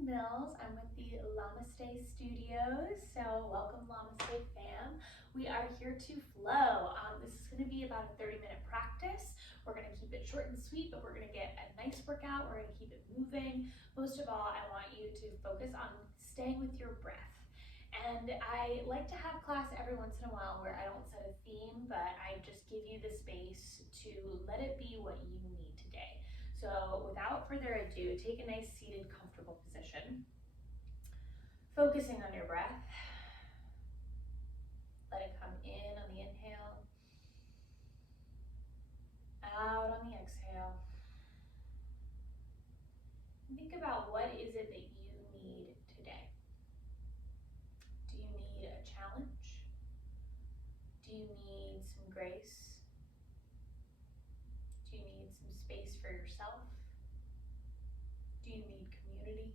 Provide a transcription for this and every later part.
Mills. I'm with the Llamaste Studios, so welcome Llamaste fam. We are here to flow. This is going to be about a 30-minute practice. We're going to keep it short and sweet, but we're going to get a nice workout. We're going to keep it moving. Most of all, I want you to focus on staying with your breath. And I like to have class every once in a while where I don't set a theme, but I just give you the space to let it be what you need today. So without further ado, take a nice seated, comfortable position. Focusing on your breath. Let it come in on the inhale, out on the exhale. Think about what is it that you need today. Do you need a challenge? Do you need some grace? Do you need some space for yourself? Do you need community?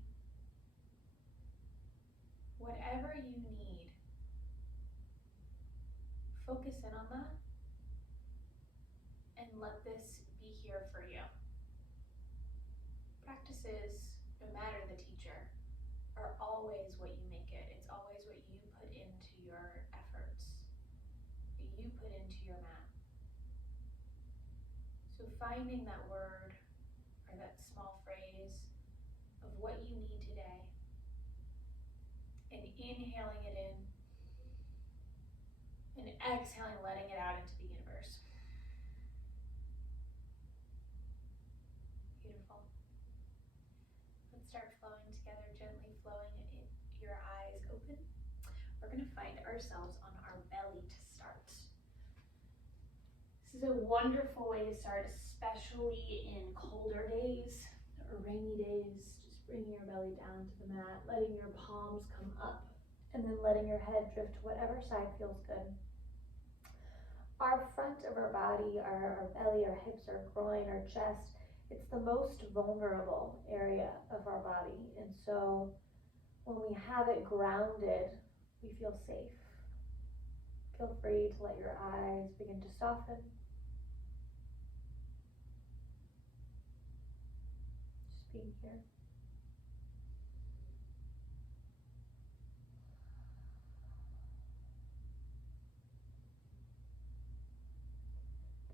Whatever you need, focus in on that and let this be here for you. Practices, no matter the teacher, are always what you make it. It's always what you put into your efforts, what you put into your mat. So finding that word or that small phrase of what you need today and inhaling it in and exhaling, letting it out into the universe. Beautiful. Let's start flowing together, gently flowing in, your eyes open. We're going to find ourselves on our belly to start. This is a wonderful way to start, especially in colder days or rainy days. Just bringing your belly down to the mat, letting your palms come up, and then letting your head drift to whatever side feels good. Our front of our body, our belly, our hips, our groin, our chest, it's the most vulnerable area of our body. And so when we have it grounded, we feel safe. Feel free to let your eyes begin to soften. Just being here.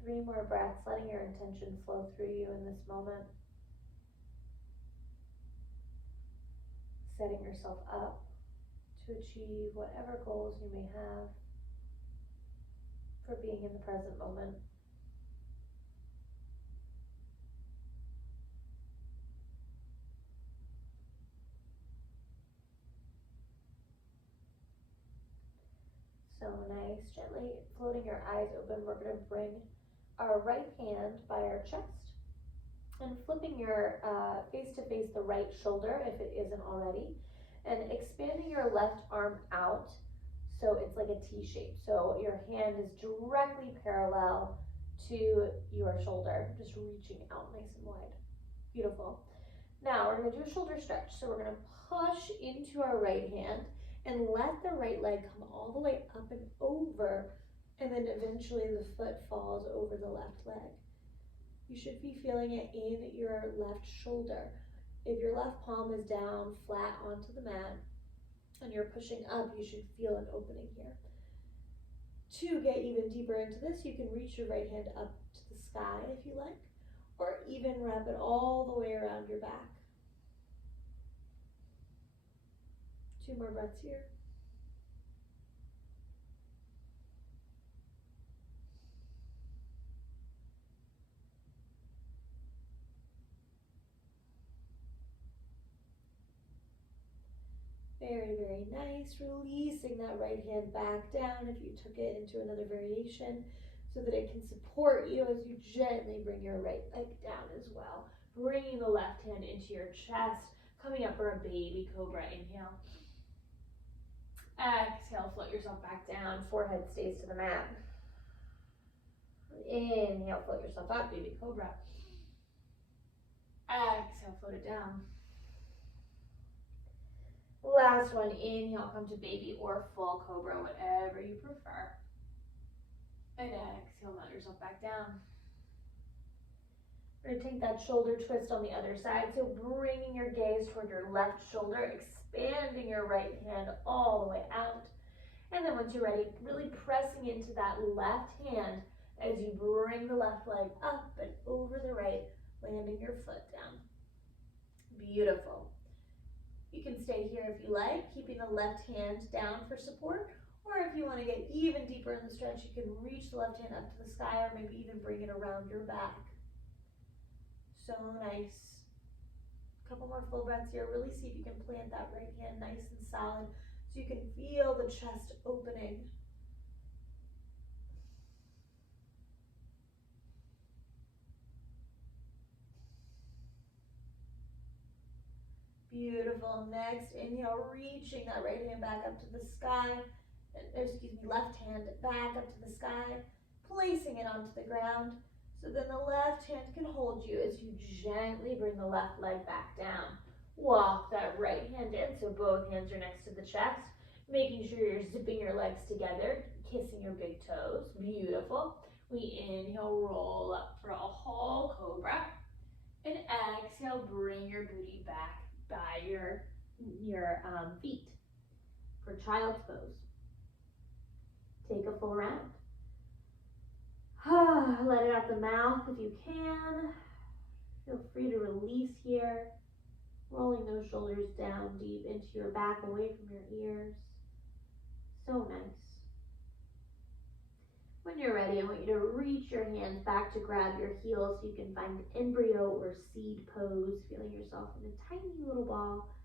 Three more breaths, letting your intention flow through you in this moment. Setting yourself up to achieve whatever goals you may have for being in the present moment. So nice, gently floating your eyes open, we're going to bring our right hand by our chest and flipping your face to face the right shoulder if it isn't already, and expanding your left arm out so it's like a T shape. So your hand is directly parallel to your shoulder, just reaching out nice and wide. Beautiful. Now we're going to do a shoulder stretch. So we're going to push into our right hand and let the right leg come all the way up and over, and then eventually the foot falls over the left leg. You should be feeling it in your left shoulder. If your left palm is down flat onto the mat and you're pushing up, you should feel an opening here. To get even deeper into this, you can reach your right hand up to the sky if you like, or even wrap it all the way around your back. 2 more breaths here. Very, very nice. Releasing that right hand back down if you took it into another variation so that it can support you as you gently bring your right leg down as well. Bringing the left hand into your chest, coming up for a baby cobra. Inhale. Exhale, float yourself back down. Forehead stays to the mat. Inhale, float yourself up, baby cobra. Exhale, float it down. Last one, inhale, come to baby or full cobra, whatever you prefer. And exhale, melt yourself back down. We're gonna take that shoulder twist on the other side. So bringing your gaze toward your left shoulder, expanding your right hand all the way out. And then once you're ready, really pressing into that left hand as you bring the left leg up and over the right, landing your foot down. Beautiful. You can stay here if you like, keeping the left hand down for support, or if you want to get even deeper in the stretch, you can reach the left hand up to the sky, or maybe even bring it around your back. So nice. A couple more full breaths here. Really see if you can plant that right hand nice and solid so you can feel the chest opening. Beautiful. Next, inhale, reaching that right hand back up to the sky. Left hand back up to the sky, placing it onto the ground. So then the left hand can hold you as you gently bring the left leg back down. Walk that right hand in so both hands are next to the chest, making sure you're zipping your legs together, kissing your big toes. Beautiful. We inhale, roll up for a whole cobra. And exhale, bring your booty back by your feet for child's pose. Take a full round. Let it out the mouth if you can. Feel free to release here, rolling those shoulders down deep into your back, away from your ears. So nice. When you're ready, I want you to reach your hands back to grab your heels so you can find embryo or seed pose, feeling yourself in a tiny little ball,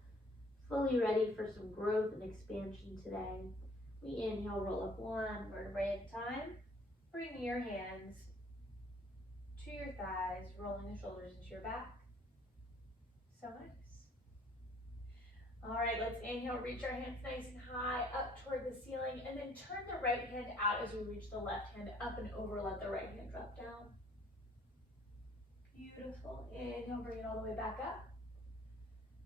fully ready for some growth and expansion today. We inhale, roll up one vertebrae at a time. Bring your hands to your thighs, rolling the shoulders into your back. So nice. All right, let's inhale, reach our hands nice and high up toward the ceiling, and then turn the right hand out as we reach the left hand up and over. Let the right hand drop down. Beautiful. Inhale, bring it all the way back up.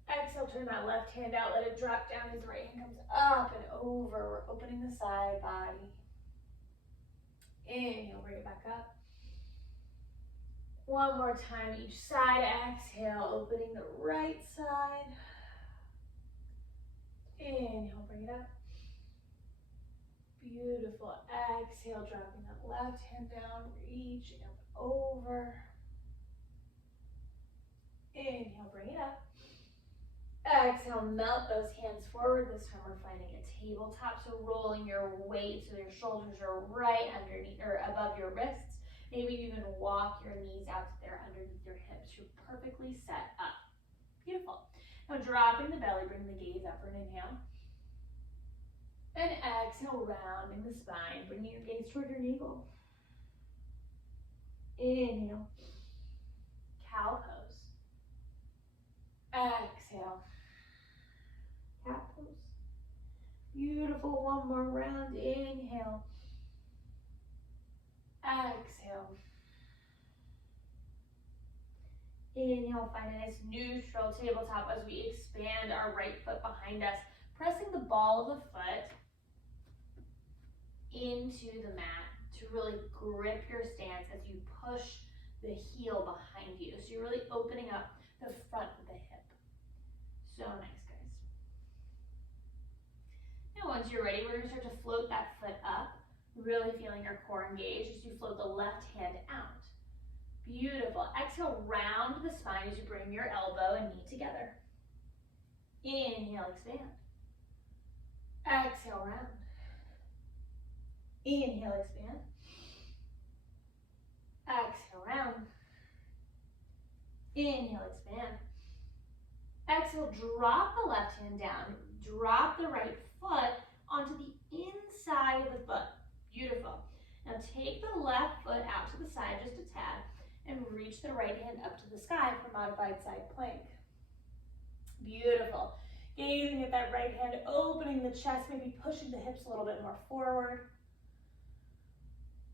Exhale, turn that left hand out, let it drop down as the right hand comes up and over. We're opening the side body. Inhale, bring it back up. One more time each side. Exhale, opening the right side. Inhale, bring it up. Beautiful. Exhale, dropping that left hand down, reaching up over. Inhale, bring it up. Exhale, melt those hands forward. This time we're finding a tabletop, so rolling your weight so your shoulders are right underneath or above your wrists. Maybe you even walk your knees out to there underneath your hips. You're perfectly set up. Beautiful. Now dropping the belly, bring the gaze up for an inhale. And exhale, rounding the spine, bringing your gaze toward your navel. Inhale, cow pose. Exhale, cat pose. Beautiful, one more round. Inhale. Exhale. Inhale, find a nice neutral tabletop as we expand our right foot behind us, pressing the ball of the foot into the mat to really grip your stance as you push the heel behind you. So you're really opening up the front of the hip. So nice, guys. Now once you're ready, we're going to start to float that foot up, really feeling your core engaged as you float the left hand out. Beautiful. Exhale, round the spine as you bring your elbow and knee together. Inhale, expand. Exhale, round. Inhale, expand. Exhale, round. Inhale, expand. Exhale, drop the left hand down. Drop the right foot onto the inside of the foot. Beautiful. Now take the left foot out to the side just a tad and reach the right hand up to the sky for modified side plank. Beautiful. Gazing at that right hand, opening the chest, maybe pushing the hips a little bit more forward.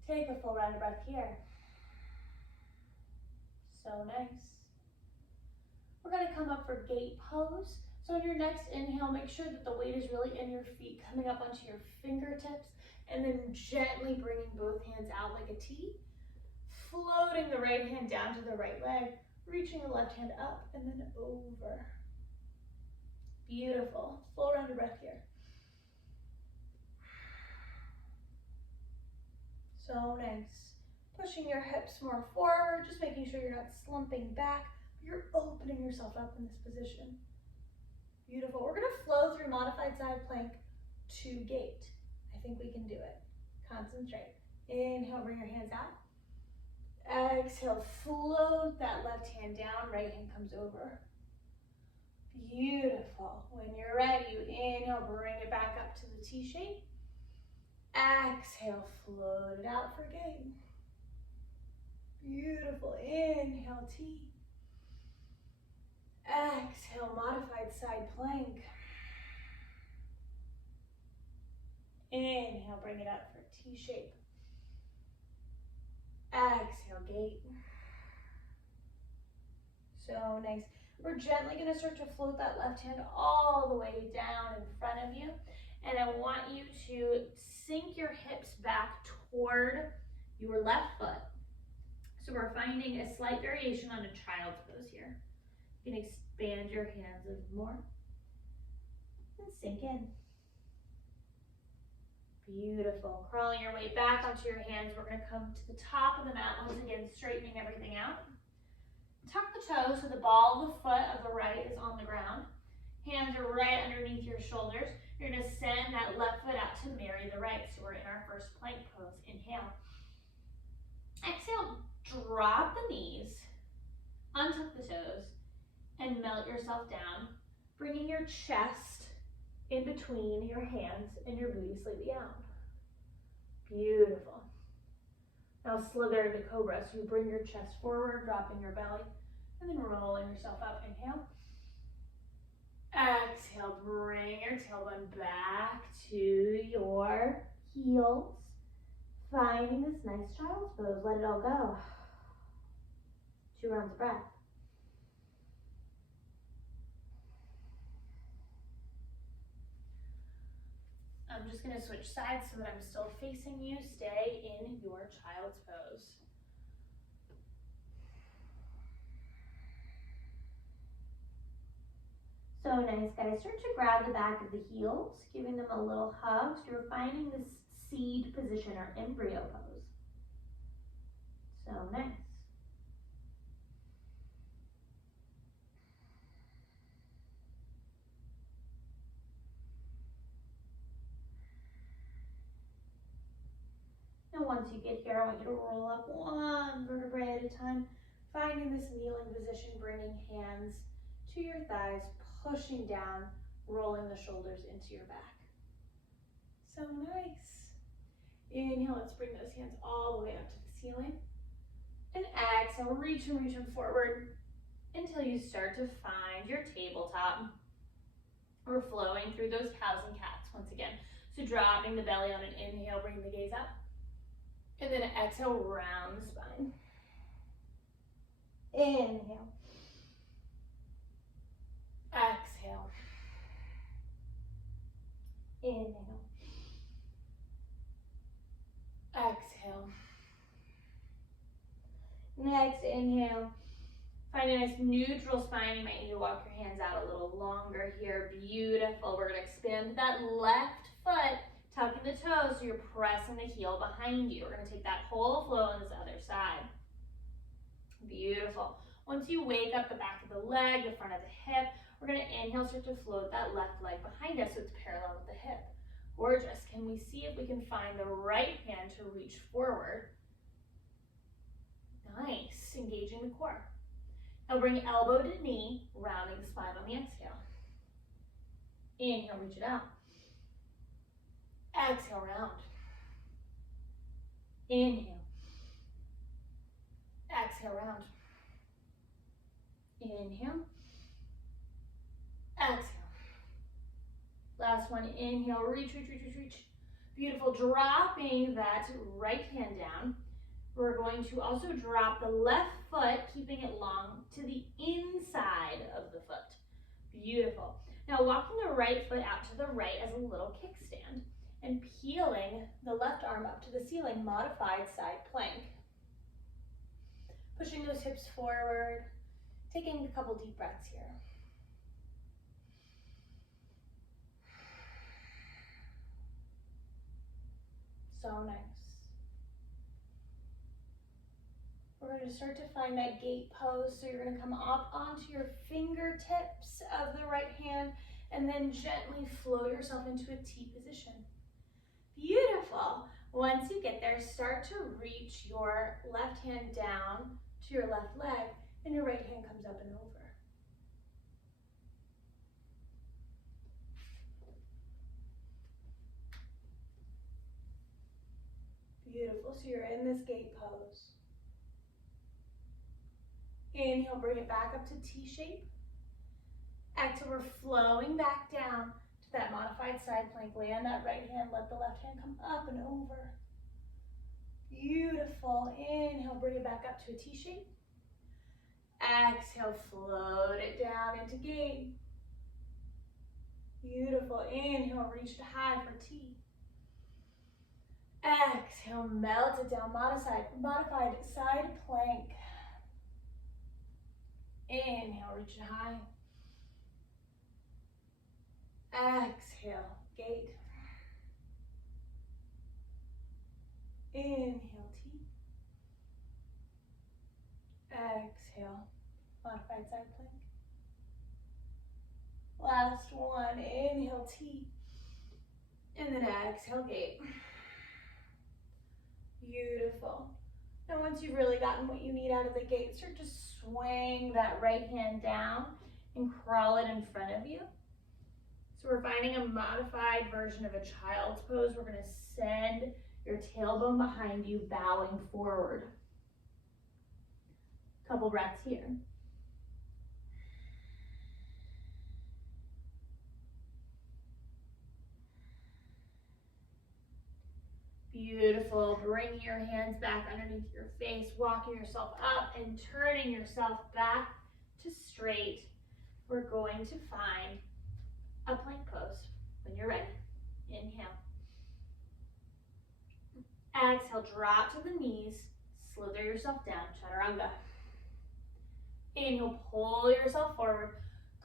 Take a full round of breath here. So nice. We're going to come up for gate pose. So in your next inhale, make sure that the weight is really in your feet, coming up onto your fingertips, and then gently bringing both hands out like a T. floating the right hand down to the right leg, reaching the left hand up and then over. Beautiful. Full round of breath here. So nice. Pushing your hips more forward, just making sure you're not slumping back. You're opening yourself up in this position. Beautiful. We're going to flow through modified side plank to gate. I think we can do it. Concentrate. Inhale, bring your hands out. Exhale, float that left hand down, right hand comes over. Beautiful. When you're ready, you inhale, bring it back up to the T shape. Exhale, float it out for gate. Beautiful. Inhale, T. Exhale, modified side plank. Inhale, bring it up for T shape. Exhale, gate. So nice. We're gently going to start to float that left hand all the way down in front of you. And I want you to sink your hips back toward your left foot. So we're finding a slight variation on a child's pose here. You can expand your hands a little more and sink in. Beautiful. Crawling your way back onto your hands, we're going to come to the top of the mat once again, straightening everything out. Tuck the toes so the ball of the foot of the right is on the ground. Hands are right underneath your shoulders. You're going to send that left foot out to marry the right. So we're in our first plank pose. Inhale. Exhale, drop the knees, untuck the toes, and melt yourself down, bringing your chest in between your hands and your booty slightly out. Beautiful. Now slither into Cobra. So you bring your chest forward, dropping your belly, and then rolling yourself up. Inhale. Exhale, bring your tailbone back to your heels. Finding this nice child's pose. Let it all go. 2 rounds of breath. I'm just going to switch sides so that I'm still facing you. Stay in your child's pose. So nice, guys. Start to grab the back of the heels, giving them a little hug. So you're finding this seed position or embryo pose. So nice. And once you get here, I want you to roll up 1 vertebrae at a time, finding this kneeling position, bringing hands to your thighs, pushing down, rolling the shoulders into your back. So nice. Inhale, let's bring those hands all the way up to the ceiling. And exhale, reach them forward until you start to find your tabletop. We're flowing through those cows and cats once again. So dropping the belly on an inhale, bring the gaze up. And then exhale, round the spine. Inhale. Exhale. Inhale. Exhale. Next inhale. Find a nice neutral spine. You might need to walk your hands out a little longer here. Beautiful. We're going to expand that left foot, tucking the toes so you're pressing the heel behind you. We're going to take that whole flow on this other side. Beautiful. Once you wake up the back of the leg, the front of the hip, we're going to inhale, start to float that left leg behind us so it's parallel with the hip. Gorgeous. Can we see if we can find the right hand to reach forward? Nice. Engaging the core. Now bring elbow to knee, rounding the spine on the exhale. Inhale, reach it out. Exhale, round. Inhale. Exhale, round. Inhale. Exhale. Last one, inhale, reach, reach, reach, reach, reach. Beautiful, dropping that right hand down. We're going to also drop the left foot, keeping it long, to the inside of the foot. Beautiful. Now walking the right foot out to the right as a little kickstand and peeling the left arm up to the ceiling, modified side plank. Pushing those hips forward, taking a couple deep breaths here. So nice. We're going to start to find that gate pose. So you're going to come up onto your fingertips of the right hand and then gently float yourself into a T position. Beautiful. Once you get there, start to reach your left hand down to your left leg and your right hand comes up and over. Beautiful. So you're in this gate pose. Inhale, bring it back up to T shape. Exhale, we're flowing back down to that modified side plank. Land that right hand, let the left hand come up and over. Beautiful. Inhale, bring it back up to a T shape. Exhale, float it down into gate. Beautiful. Inhale, reach it high for T. Exhale, melt it down, modified side plank. Inhale, reach it high. Exhale, gate. Inhale, T. Exhale, modified side plank. Last one, inhale, T. And then exhale, gate. Beautiful. Now once you've really gotten what you need out of the gate, start to swing that right hand down and crawl it in front of you. So we're finding a modified version of a child's pose. We're going to send your tailbone behind you, bowing forward. Couple breaths here. Beautiful. Bringing your hands back underneath your face, walking yourself up and turning yourself back to straight. We're going to find a plank pose when you're ready. Inhale. Exhale, drop to the knees, slither yourself down, chaturanga. Inhale, pull yourself forward,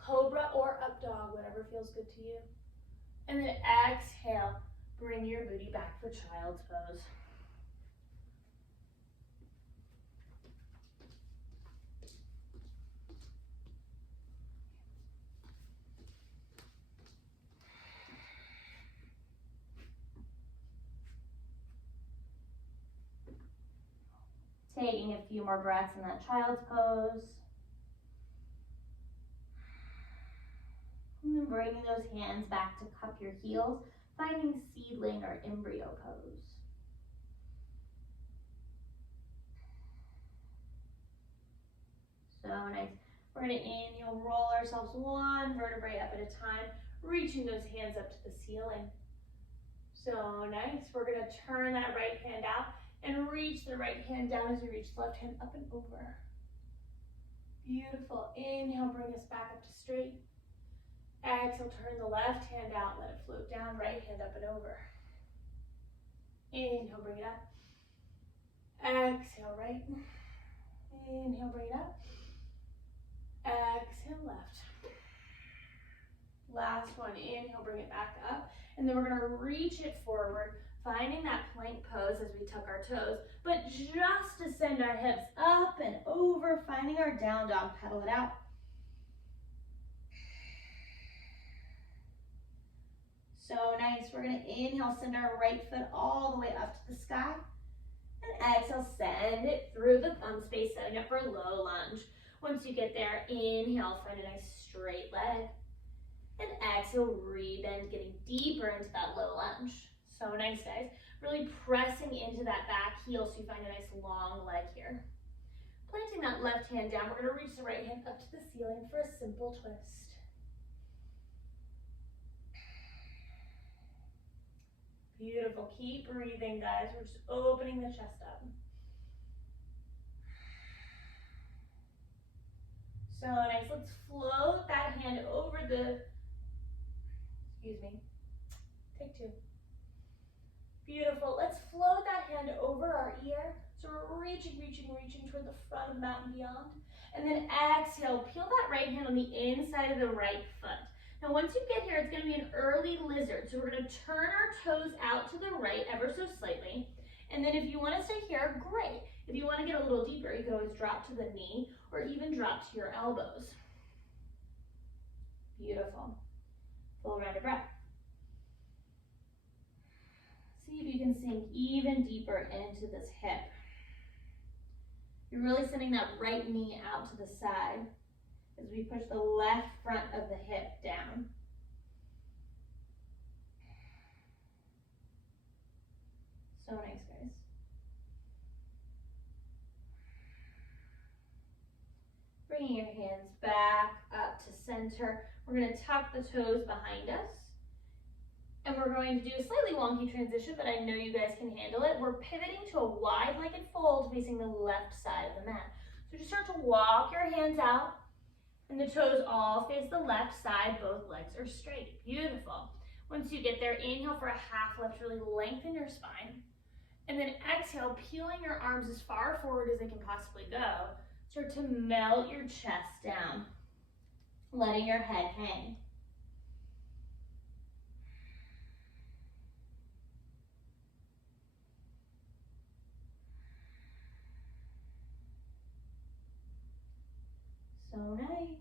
cobra or up dog, whatever feels good to you. And then exhale, bring your booty back for child's pose. Taking a few more breaths in that child's pose. And then bringing those hands back to cup your heels, finding seedling or embryo pose. So nice. We're going to inhale, roll ourselves one vertebrae up at a time, reaching those hands up to the ceiling. So nice. We're going to turn that right hand out and reach the right hand down as you reach the left hand up and over. Beautiful. Inhale, bring us back up to straight. Exhale, turn the left hand out, let it float down, right hand up and over. Inhale, bring it up. Exhale, right. Inhale, bring it up. Exhale, left. Last one, inhale, bring it back up. And then we're gonna reach it forward, finding that plank pose as we tuck our toes, but just to send our hips up and over, finding our down dog, pedal it out. So nice. We're going to inhale, send our right foot all the way up to the sky. And exhale, send it through the thumb space, setting up for a low lunge. Once you get there, inhale, find a nice straight leg. And exhale, rebend, getting deeper into that low lunge. So nice, guys. Really pressing into that back heel so you find a nice long leg here. Planting that left hand down, we're going to reach the right hand up to the ceiling for a simple twist. Beautiful. Keep breathing, guys. We're just opening the chest up. So nice. Let's float that hand over the, take two. Beautiful. Let's float that hand over our ear So we're reaching toward the front of the mat and beyond. And then exhale, peel that right hand on the inside of the right foot. Now once you get here, it's gonna be an early lizard. So we're gonna turn our toes out to the right ever so slightly. And then if you wanna stay here, great. If you wanna get a little deeper, you can always drop to the knee or even drop to your elbows. Beautiful. Full round of breath. See if you can sink even deeper into this hip. You're really sending that right knee out to the side as we push the left front of the hip down. So nice, guys. Bringing your hands back up to center. We're going to tuck the toes behind us. And we're going to do a slightly wonky transition, but I know you guys can handle it. We're pivoting to a wide-legged fold facing the left side of the mat. So just start to walk your hands out, and the toes all face the left side. Both legs are straight. Beautiful. Once you get there, inhale for a half lift. Really lengthen your spine. And then exhale, peeling your arms as far forward as they can possibly go. Start to melt your chest down, letting your head hang. So nice.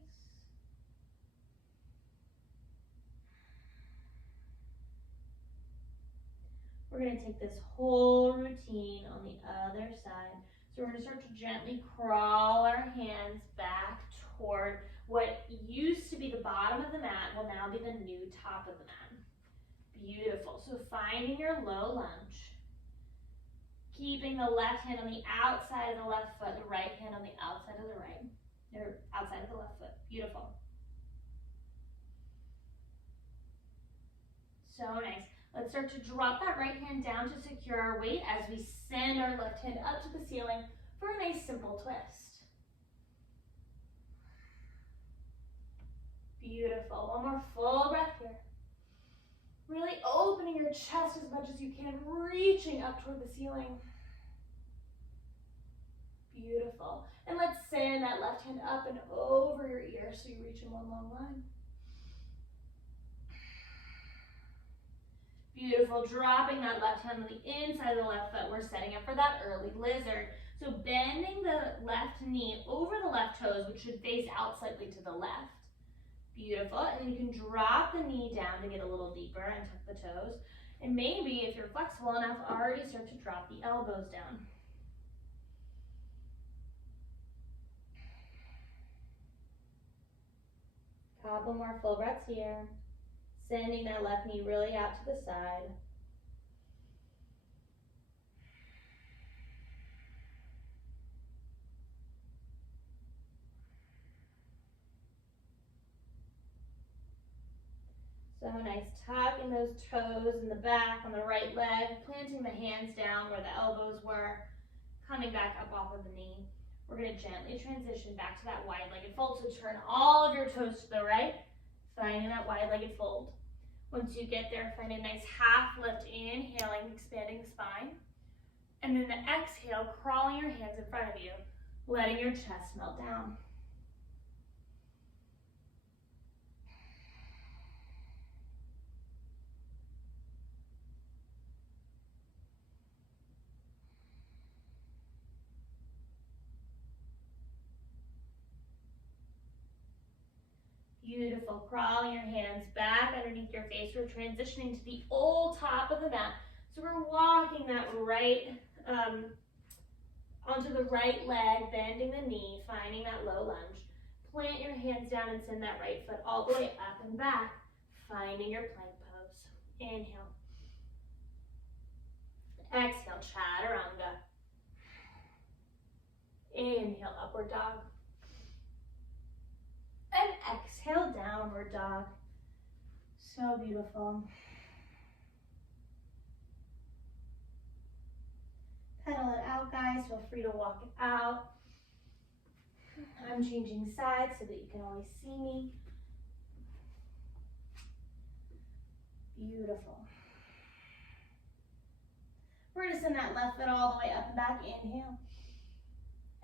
We're going to take this whole routine on the other side. So we're going to start to gently crawl our hands back toward what used to be the bottom of the mat will now be the new top of the mat. Beautiful. So finding your low lunge. Keeping the left hand on the outside of the left foot, the right hand on the outside of the right. Or outside of the left foot. Beautiful. So nice. Let's start to drop that right hand down to secure our weight as we send our left hand up to the ceiling for a nice simple twist. Beautiful. One more full breath here. Really opening your chest as much as you can, reaching up toward the ceiling. Beautiful. And let's send that left hand up and over your ear so you reach in one long line. Beautiful. Dropping that left hand on the inside of the left foot. We're setting up for that early lizard. So bending the left knee over the left toes, which should face out slightly to the left. Beautiful. And then you can drop the knee down to get a little deeper and tuck the toes. And maybe, if you're flexible enough, already start to drop the elbows down. Couple more full breaths here. Sending that left knee really out to the side. So nice, tucking those toes in the back on the right leg, planting the hands down where the elbows were, coming back up off of the knee. We're going to gently transition back to that wide-legged fold. So turn all of your toes to the right, finding that wide-legged fold. Once you get there, find a nice half lift, inhaling, expanding the spine. And then the exhale, crawling your hands in front of you, letting your chest melt down. Beautiful. Crawling your hands back underneath your face. We're transitioning to the old top of the mat. So we're walking that right onto the right leg, bending the knee, finding that low lunge. Plant your hands down and send that right foot all the way up and back, finding your plank pose. Inhale. Exhale, chaturanga. Inhale, upward dog. And exhale, downward dog. So beautiful. Pedal it out, guys. Feel free to walk it out. I'm changing sides so that you can always see me. Beautiful. We're gonna send that left foot all the way up and back. Inhale.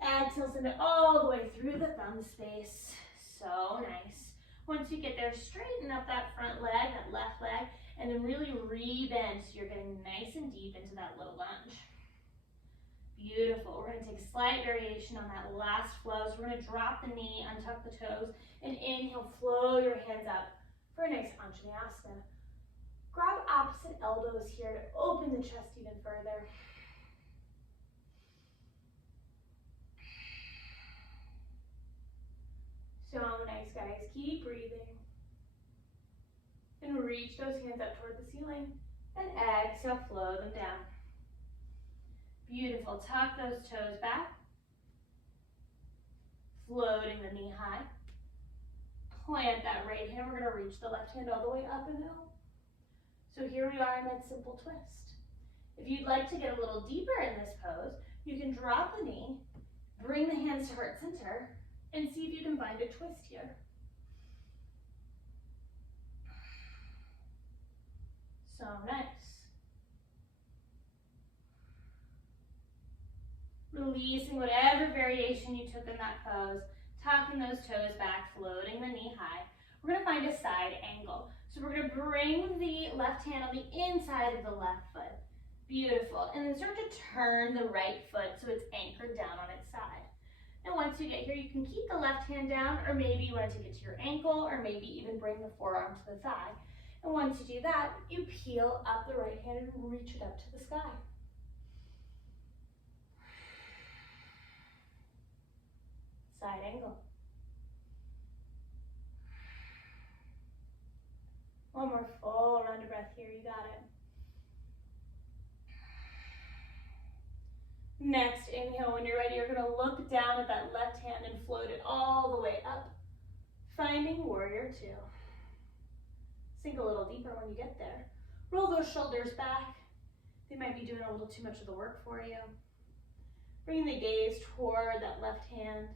Exhale, send it all the way through the thumb space. So nice. Once you get there, straighten up that front leg, that left leg, and then really re-bend so you're getting nice and deep into that low lunge. Beautiful. We're going to take a slight variation on that last flow. So we're going to drop the knee, untuck the toes, and inhale, flow your hands up for a nice Anjaneyasana. Grab opposite elbows here to open the chest even further. So nice, guys. Keep breathing. And reach those hands up toward the ceiling. And exhale, flow them down. Beautiful. Tuck those toes back. Floating the knee high. Plant that right hand. We're going to reach the left hand all the way up and out. So here we are in that simple twist. If you'd like to get a little deeper in this pose, you can drop the knee, bring the hands to heart center, and see if you can find a twist here. So nice. Releasing whatever variation you took in that pose, tucking those toes back, floating the knee high. We're going to find a side angle. So we're going to bring the left hand on the inside of the left foot. Beautiful. And then start to turn the right foot so it's anchored down on its side. And once you get here, you can keep the left hand down, or maybe you want to take it to your ankle, or maybe even bring the forearm to the thigh. And once you do that, you peel up the right hand and reach it up to the sky. Side angle. One more full round of breath here, you got it. Next, inhale, when you're ready, you're gonna look down at that left hand and float it all the way up, finding warrior two. Sink a little deeper when you get there. Roll those shoulders back. They might be doing a little too much of the work for you. Bring the gaze toward that left hand.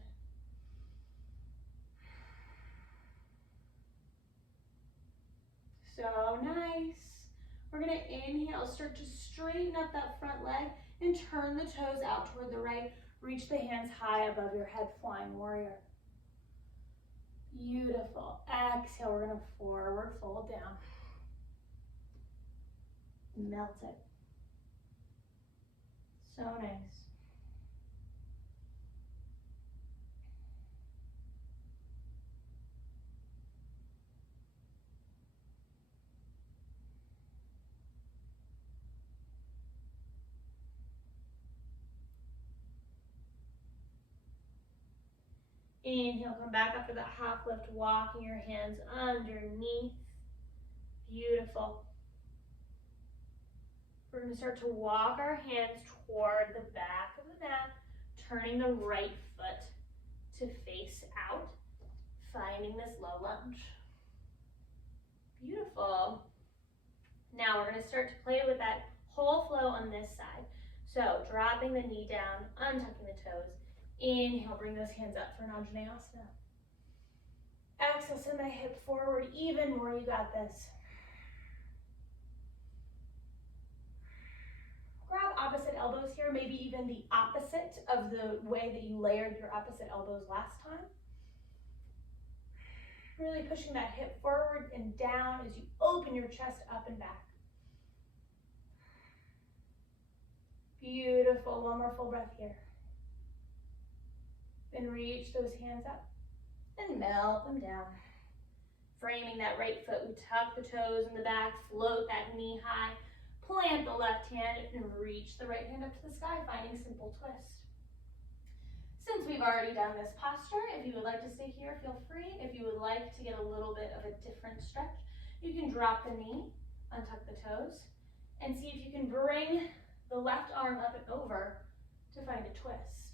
So nice. We're gonna inhale, start to straighten up that front leg and turn the toes out toward the right. Reach the hands high above your head, flying warrior. Beautiful. Exhale, we're gonna forward fold down. Melt it. So nice. Inhale, come back up to that half lift, walking your hands underneath. Beautiful. We're going to start to walk our hands toward the back of the mat, turning the right foot to face out, finding this low lunge. Beautiful. Now we're going to start to play with that whole flow on this side. So dropping the knee down, untucking the toes. Inhale, bring those hands up for an Anjaneyasana. Exhale, send that hip forward even more. You got this. Grab opposite elbows here, maybe even the opposite of the way that you layered your opposite elbows last time. Really pushing that hip forward and down as you open your chest up and back. Beautiful. One more full breath here. Then reach those hands up and melt them down. Framing that right foot, we tuck the toes in the back, float that knee high, plant the left hand and reach the right hand up to the sky, finding simple twist. Since we've already done this posture, if you would like to stay here, feel free. If you would like to get a little bit of a different stretch, you can drop the knee, untuck the toes, and see if you can bring the left arm up and over to find a twist.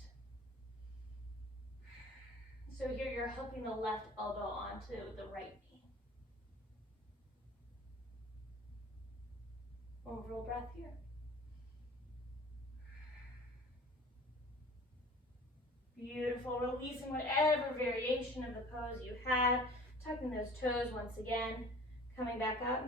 So here you're hooking the left elbow onto the right knee. One full breath here. Beautiful. Releasing whatever variation of the pose you had. Tucking those toes once again. Coming back up.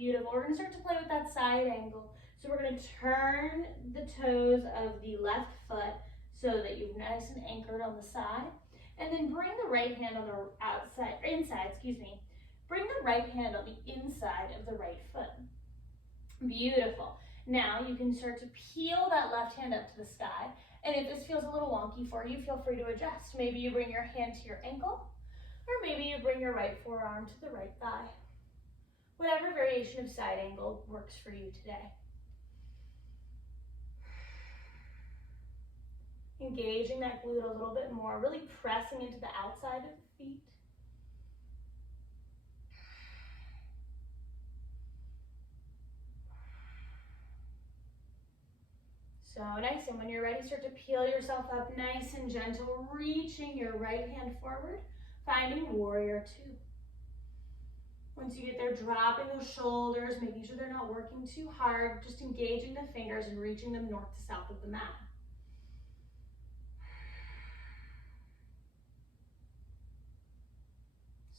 Beautiful. We're gonna start to play with that side angle. So we're gonna turn the toes of the left foot so that you're nice and anchored on the side. And then bring the right hand on the outside, or inside, excuse me. Bring the right hand on the inside of the right foot. Beautiful. Now you can start to peel that left hand up to the sky. And if this feels a little wonky for you, feel free to adjust. Maybe you bring your hand to your ankle, or maybe you bring your right forearm to the right thigh. Whatever variation of side angle works for you today. Engaging that glute a little bit more, really pressing into the outside of the feet. So nice, and when you're ready, start to peel yourself up nice and gentle, reaching your right hand forward, finding warrior two. Once you get there, dropping those shoulders, making sure they're not working too hard, just engaging the fingers and reaching them north to south of the mat.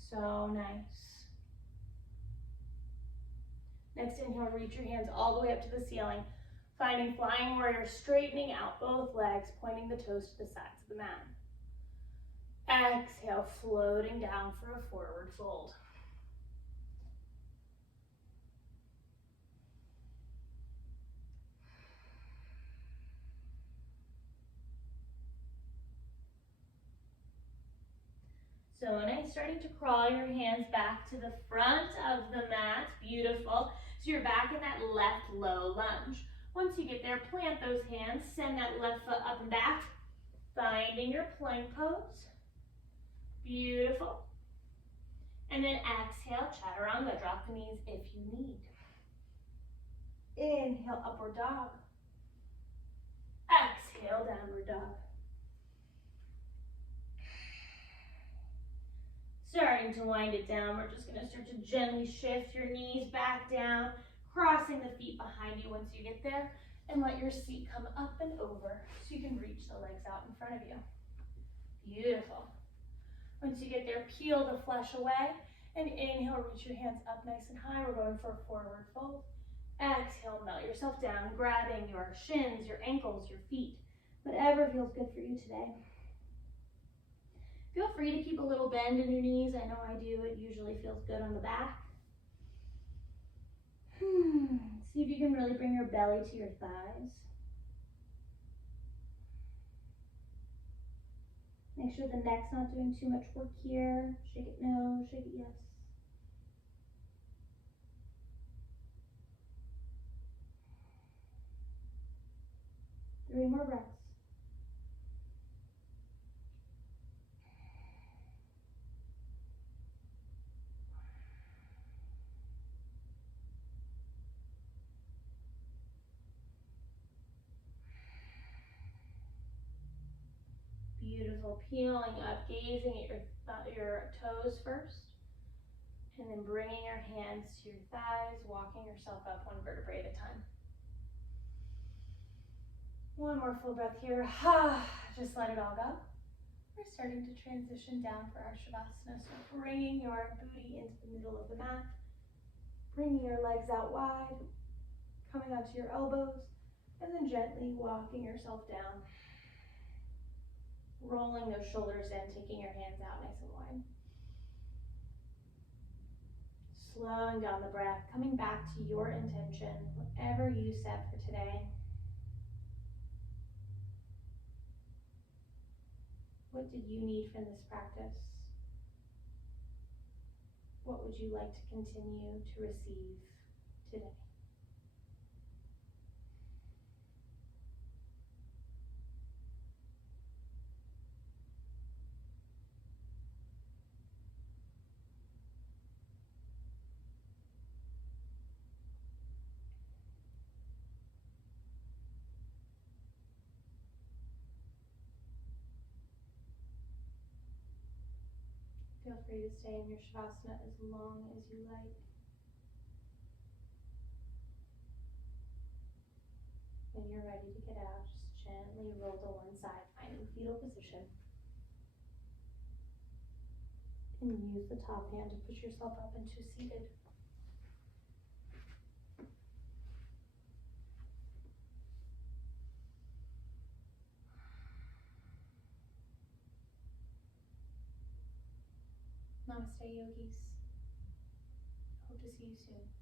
So nice. Next inhale, reach your hands all the way up to the ceiling, finding flying warrior, straightening out both legs, pointing the toes to the sides of the mat. Exhale, floating down for a forward fold. So nice, starting to crawl your hands back to the front of the mat. Beautiful. So you're back in that left low lunge. Once you get there, plant those hands, send that left foot up and back, finding your plank pose. Beautiful. And then exhale, chaturanga. Drop the knees if you need. Inhale, upward dog. Exhale, downward dog. Starting to wind it down, we're just gonna start to gently shift your knees back down, crossing the feet behind you once you get there, and let your seat come up and over so you can reach the legs out in front of you. Beautiful. Once you get there, peel the flesh away, and inhale, reach your hands up nice and high. We're going for a forward fold. Exhale, melt yourself down, grabbing your shins, your ankles, your feet, whatever feels good for you today. Feel free to keep a little bend in your knees. I know I do. It usually feels good on the back. See if you can really bring your belly to your thighs. Make sure the neck's not doing too much work here. Shake it no, shake it yes. Three more breaths. Beautiful. Peeling up, gazing at your toes first, and then bringing your hands to your thighs, walking yourself up one vertebrae at a time. One more full breath here. Just let it all go. We're starting to transition down for our Shavasana. So bringing your booty into the middle of the mat, bringing your legs out wide, coming onto your elbows, and then gently walking yourself down. Rolling those shoulders in, taking your hands out nice and wide. Slowing down the breath, coming back to your intention, whatever you set for today. What did you need from this practice? What would you like to continue to receive today? Feel free to stay in your Shavasana as long as you like. When you're ready to get out, just gently roll to one side, finding fetal position. And use the top hand to push yourself up into seated. Namaste, yogis. Hope to see you soon.